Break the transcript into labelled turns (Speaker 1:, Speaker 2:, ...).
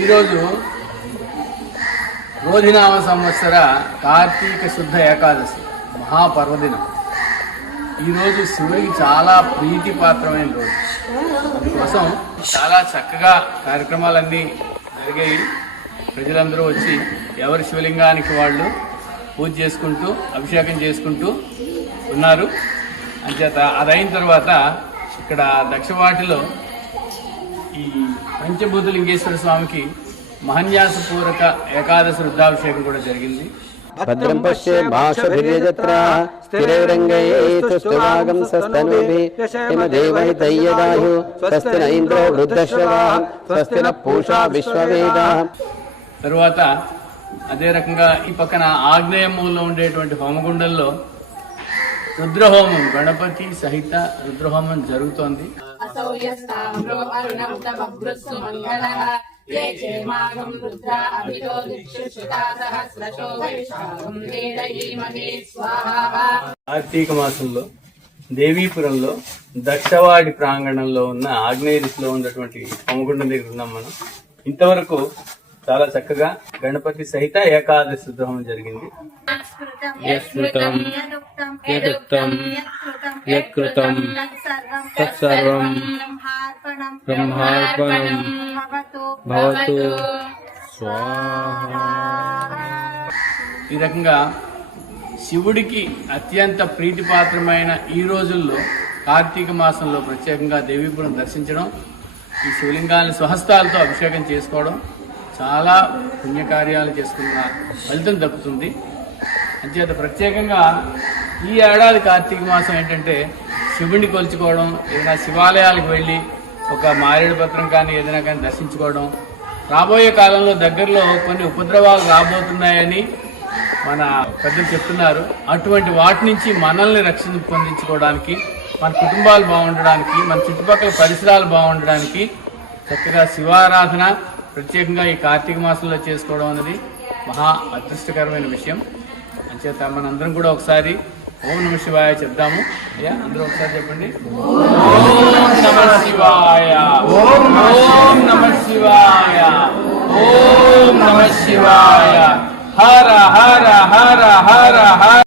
Speaker 1: ఈరోజు రోధినామ సంవత్సర కార్తీక శుద్ధ ఏకాదశి మహాపర్వదినం. ఈరోజు శివుడికి చాలా ప్రీతిపాత్రమైన రోజు. అందుకోసం చాలా చక్కగా కార్యక్రమాలన్నీ జరిగాయి. ప్రజలందరూ వచ్చి ఎవరి శివలింగానికి వాళ్ళు పూజ చేసుకుంటూ అభిషేకం చేసుకుంటూ ఉన్నారు. అంచేత అదైన తర్వాత ఇక్కడ దక్షవాటిలో ఈ పంచభూతలింగేశ్వర స్వామికి మహన్యాసపూర్వక ఏకాదశి రుద్రాభిషేకం కూడా జరిగింది.
Speaker 2: భద్రం పశ్యే భాషభిర్యజత్ర స్థిరైరంగైస్తువాగం హిమదేవై దయ్యదాయు స్వస్తి న ఇంద్రో వృద్ధశ్రవాः స్వస్తి న పూషా విశ్వవేదాः.
Speaker 1: తరువాత అదే రకంగా ఈ పక్కన ఆగ్నేయ మూలలో ఉండేటువంటి హోమగుండంలో రుద్రహోమం గణపతి సహిత రుద్రహోమం జరుగుతోంది.
Speaker 3: असौ यस्ताम्रो अर्णवृतमभृत्सु मङ्गलः ये क्षेमागम् रुद्रा अभितो दिक्षुश्रुता सहस्रशो वैशाखम् वेदयीमहे स्वाहा
Speaker 1: కార్తీక మాసంలో దేవీపురంలో దక్షవాడి ప్రాంగణంలో ఉన్న ఆగ్నేయ దిశలో ఉన్నటువంటి హోమగుండం దగ్గర ఉన్నాం మనం ఇంతవరకు చాలా చక్కగా గణపతి సహిత ఏకాదశి రుద్రహోమం జరిగింది
Speaker 2: యత్కృతం యదుక్తం యత్కృతం తత్సర్వం బ్రహ్మార్పణం భవతు. స్వాహా.
Speaker 1: ఈ రకంగా శివుడికి అత్యంత ప్రీతిపాత్రమైన ఈ రోజుల్లో కార్తీక మాసంలో ప్రత్యేకంగా దేవీపురం దర్శించడం ఈ శివలింగాన్ని స్వహస్తాలతో అభిషేకం చేసుకోవడం చాలా పుణ్యకార్యాలు చేసుకున్న ఫలితం దక్కుతుంది. అంచేత ప్రత్యేకంగా ఈ ఏడాది కార్తీక మాసం ఏంటంటే శివుడిని కొలుచుకోవడం ఏదైనా శివాలయాలకు వెళ్ళి ఒక మారేడు పత్రం కానీ ఏదైనా కానీ దర్శించుకోవడం. రాబోయే కాలంలో దగ్గరలో కొన్ని ఉపద్రవాలు రాబోతున్నాయని మన పెద్దలు చెప్తున్నారు. అటువంటి వాటి నుంచి మనల్ని రక్షణ పొందించుకోవడానికి మన కుటుంబాలు బాగుండడానికి మన చుట్టుపక్కల పరిసరాలు బాగుండడానికి చక్కగా శివారాధన ప్రత్యేకంగా ఈ కార్తీక మాసంలో చేసుకోవడం అనేది మహా అదృష్టకరమైన విషయం. అంచేత మనందరం కూడా ఒకసారి ఓం నమ శివాయ చెప్దాము. అయ్యా అందరూ ఒకసారి చెప్పండి. ఓం నమ శివాయ. ఓం నమ శివాయ. ఓం నమ శివాయ. హర హర హర హర హర.